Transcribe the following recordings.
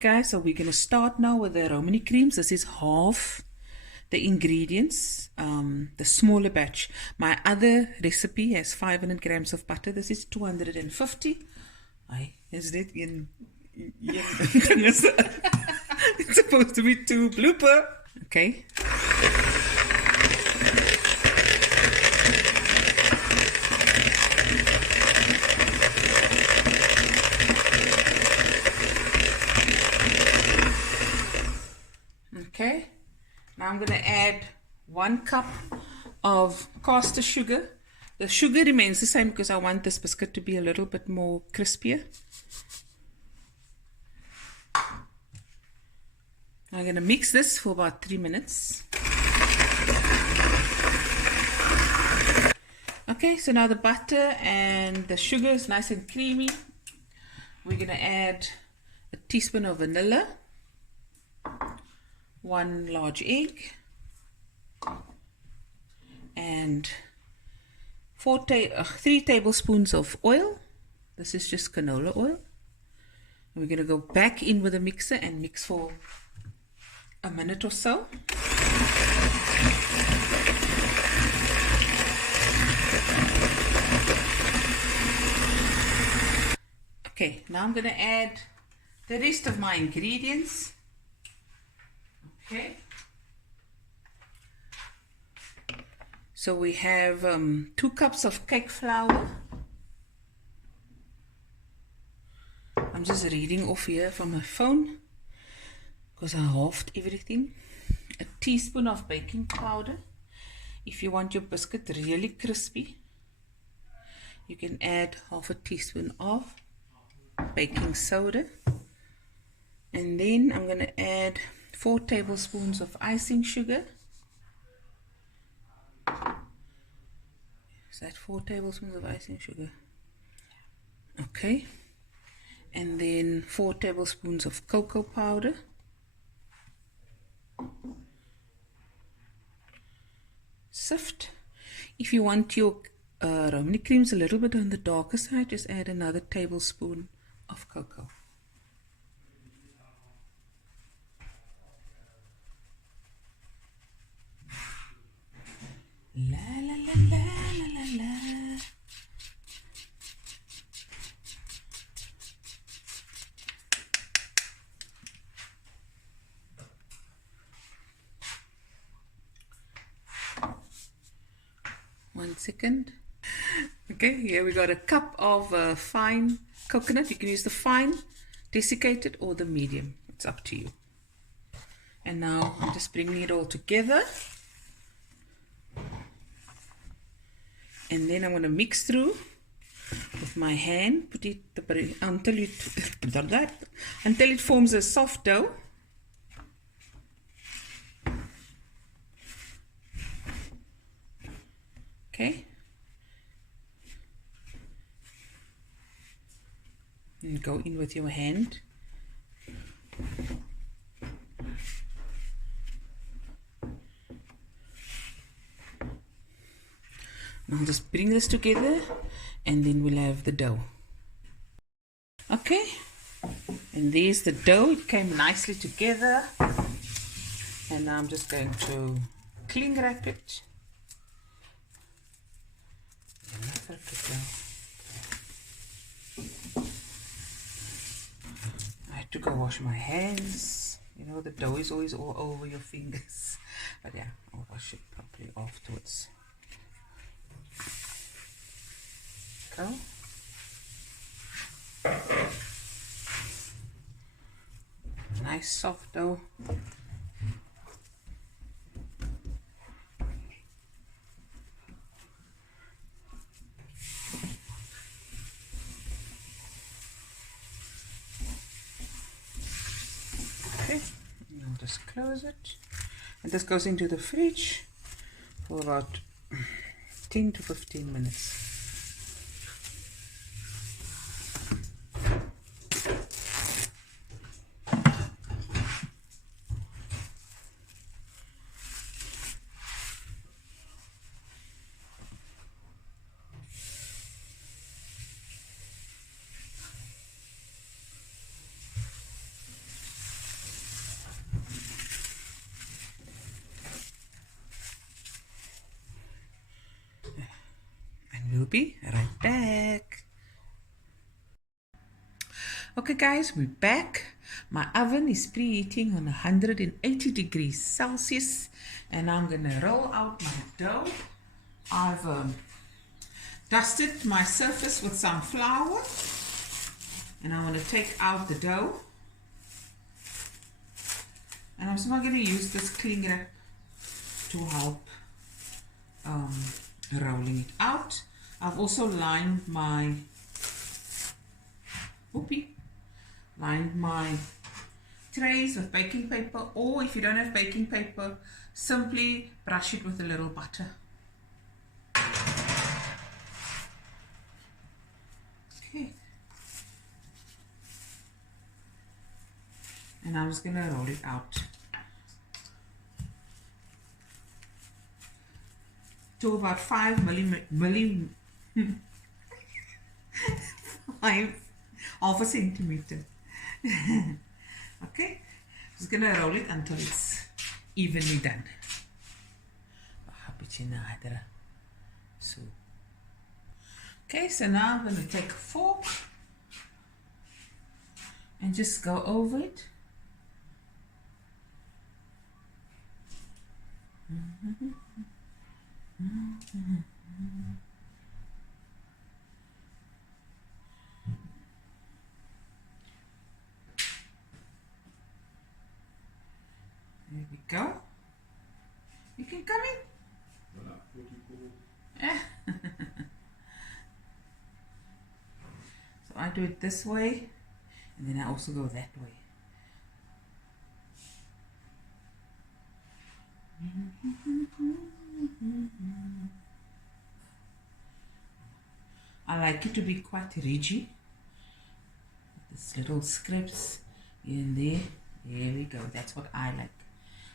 Guys, so we're going to start now with the Romany creams. This is half the ingredients, the smaller batch. My other recipe has 500 grams of butter. This is 250. Is that in it's supposed to be 2 blooper. Okay. Okay, now I'm going to add 1 cup of caster sugar. The sugar remains the same because I want this biscuit to be a little bit more crispier. I'm going to mix this for about 3 minutes. Okay, so now the butter and the sugar is nice and creamy. We're going to add a teaspoon of vanilla, 1 large egg, and 3 tablespoons of oil. This is just canola oil. And we're going to go back in with the mixer and mix for a minute or so. Okay, now I'm going to add the rest of my ingredients. Okay, so we have 2 cups of cake flour. I'm just reading off here from my phone because I halved everything. A teaspoon of baking powder. If you want your biscuit really crispy, you can add half a teaspoon of baking soda. And then I'm going to add 4 tablespoons of icing sugar. Is that 4 tablespoons of icing sugar? Okay. And then 4 tablespoons of cocoa powder. Sift. If you want your Romany creams a little bit on the darker side, just add another tablespoon of cocoa. La la la la la la la. One second. Okay, here we got a cup of fine coconut. You can use the fine, desiccated, or the medium. It's up to you. And now I'm just bringing it all together. And then I'm going to mix through with my hand, put it until it forms a soft dough. Okay. And go in with your hand. Now just bring this together and then we'll have the dough. Okay, and there's the dough. It came nicely together. And now I'm just going to cling wrap it. I had to go wash my hands. You know, the dough is always all over your fingers. But yeah, I'll wash it properly afterwards. Go. Nice soft dough. Okay, and I'll just close it. And this goes into the fridge for about 10 to 15 minutes. be right back. Okay guys, we're back. My oven is preheating on 180 degrees Celsius, and I'm gonna roll out my dough. I've dusted my surface with some flour, and I want to take out the dough, and I'm just not going to use this cling wrap to help rolling it out. I've also lined my trays with baking paper, or if you don't have baking paper, simply brush it with a little butter. Okay. And I'm just going to roll it out to about 5 half a centimeter. Okay, just gonna roll it until it's evenly done. So, okay, so now I'm gonna take a fork and just go over it. There we go. You can come in. So I do it this way, and then I also go that way. I like it to be quite ridgy. This little scraps in there. There we go. That's what I like.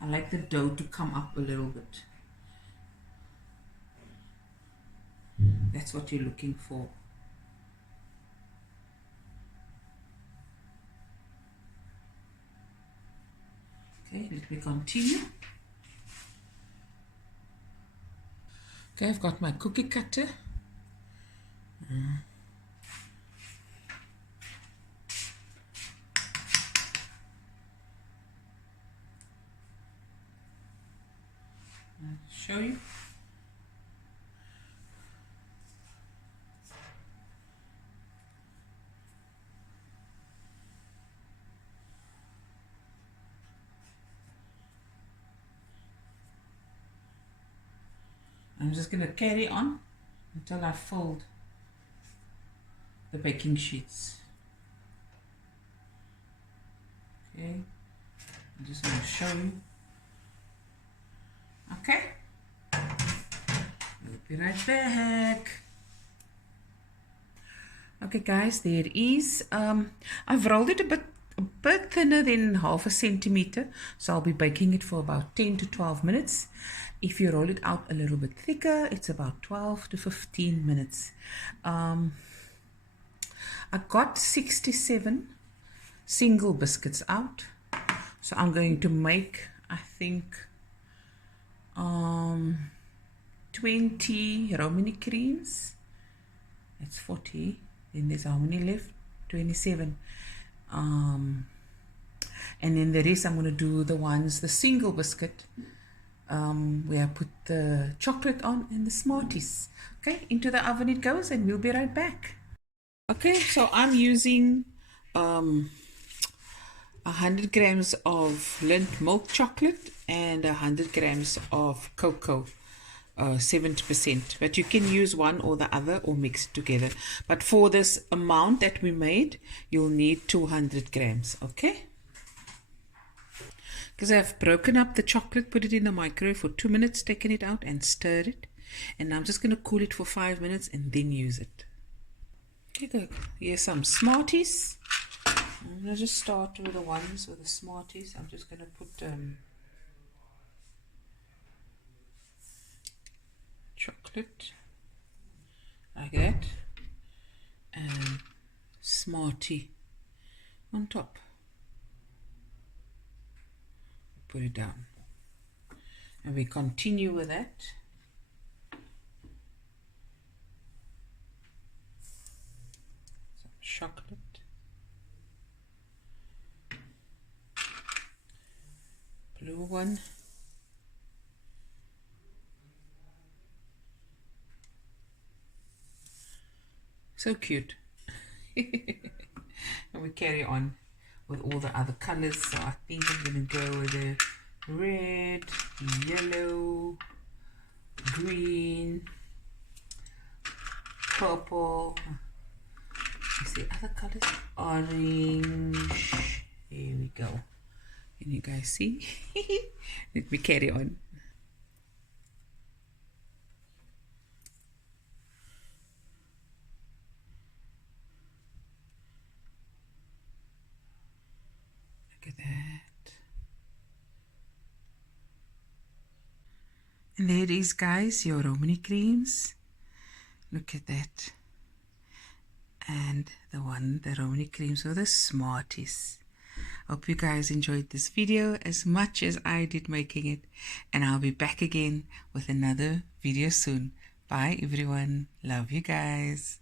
I like the dough to come up a little bit. That's what you're looking for. Okay, let me continue. Okay, I've got my cookie cutter. I'll show you. I'm just going to carry on until I fold the baking sheets. Okay, I'm just going to show you. Okay, we'll be right back. Okay guys, there it is. I've rolled it a bit thinner than half a centimeter, so I'll be baking it for about 10 to 12 minutes. If you roll it out a little bit thicker, it's about 12 to 15 minutes. I got 67 single biscuits out, so I'm going to make, I think, 20 Romany creams. That's 40. Then there's how many left? 27. And then the rest I'm going to do the single biscuit, where I put the chocolate on and the Smarties. Okay, into the oven it goes, and we'll be right back. Okay, so I'm using 100 grams of Lindt milk chocolate and 100 grams of cocoa, 70%, but you can use one or the other or mix it together. But for this amount that we made, you'll need 200 grams. Okay, because I've broken up the chocolate, put it in the microwave for 2 minutes, taken it out and stirred it, and I'm just going to cool it for 5 minutes and then use it. Okay, good. Here's some Smarties. I'm going to just start with the ones with the Smarties. I'm just going to put chocolate like that and Smartie on top. Put it down, and we continue with that. chocolate, blue one, so cute. And we carry on with all the other colors. So I think I'm going to go with the red, yellow, green, purple. You see other colors? Orange. Here we go. Can you guys see? Let me carry on. Look at that. And there it is, guys, your Romany creams. Look at that. And the Romany creams were the smarties. Hope you guys enjoyed this video as much as I did making it. And I'll be back again with another video soon. Bye everyone. Love you guys.